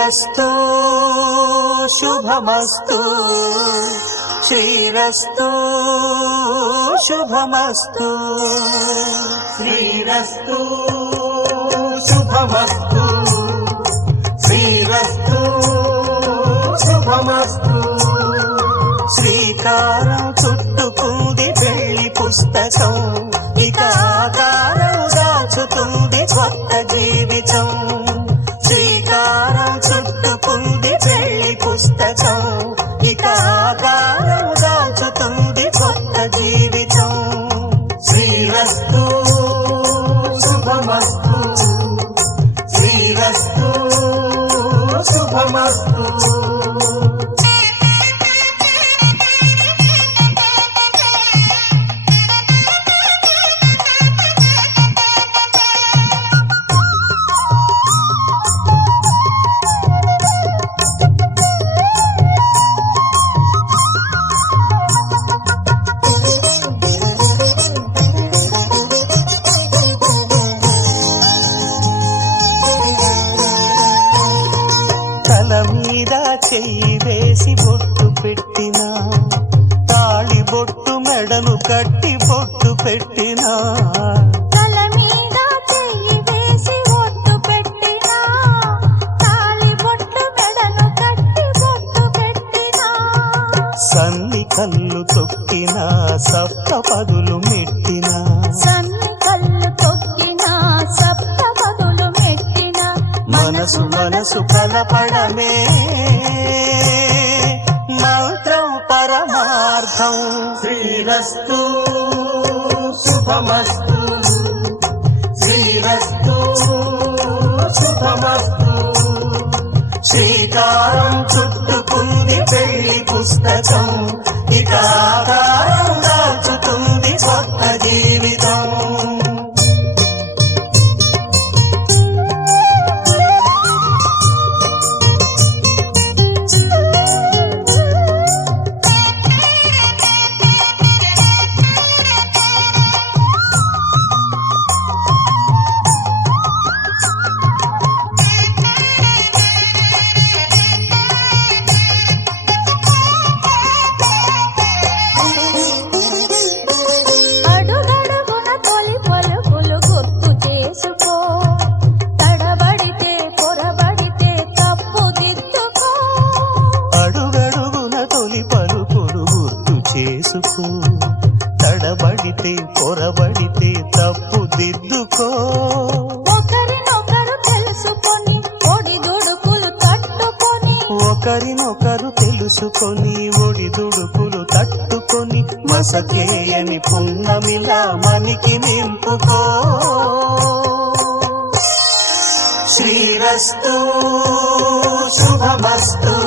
శ్రీరస్తు శుభమస్తు శ్రీరస్తు శుభమస్తు శ్రీరస్తు శుభమస్తు శ్రీరస్తు శుభమస్తు శ్రీకారం చుట్టుకుంది పెళ్లి పుస్తకం ఇక ఆకారం దాచుతుంది కొత్త జీవితం శ్రీకారం చుట్టుకుంది పెళ్లి పుస్తకం ఇక ఆకారం దాచుతుంది కొత్త జీవితం శ్రీరస్తు శుభమస్తు శ్రీరస్తు శుభమస్తు చెయ్యి వేసి బొట్టు పెట్టినా తాళి బొట్టు మెడను కట్టి బొట్టు పెట్టినా తల మీద చెయ్యి వేసి బొట్టు పెట్టినా తాళి బొట్టు మెడను కట్టి బొట్టు పెట్టినా సన్ని కళ్ళు తొక్కినా సప్త పదులు మెట్టినా సన్ని కళ్ళు తొక్కినా సప్త పదులు మెట్టినా మనసు మనసు కలపడమే మంత్రం పరమార్థం శ్రీరస్తు శుభమస్తు శ్రీరస్తు శుభమస్తు శ్రీకారం చుట్టుకుంది పెళ్లి పుస్తకం ఇక ఆకారం దాచుతుంది కొత్త జీవితం తడబడితే పొరబడితే తప్పు దిద్దుకో ఒకరినొకరు తెలుసుకొని ఒడిదుడుకులు తట్టుకొని ఒకరినొకరు తెలుసుకొని ఒడిదుడుకులు తట్టుకొని మసకేయని పున్నమిలా మనికి నింపుకో శ్రీరస్తు శుభమస్తు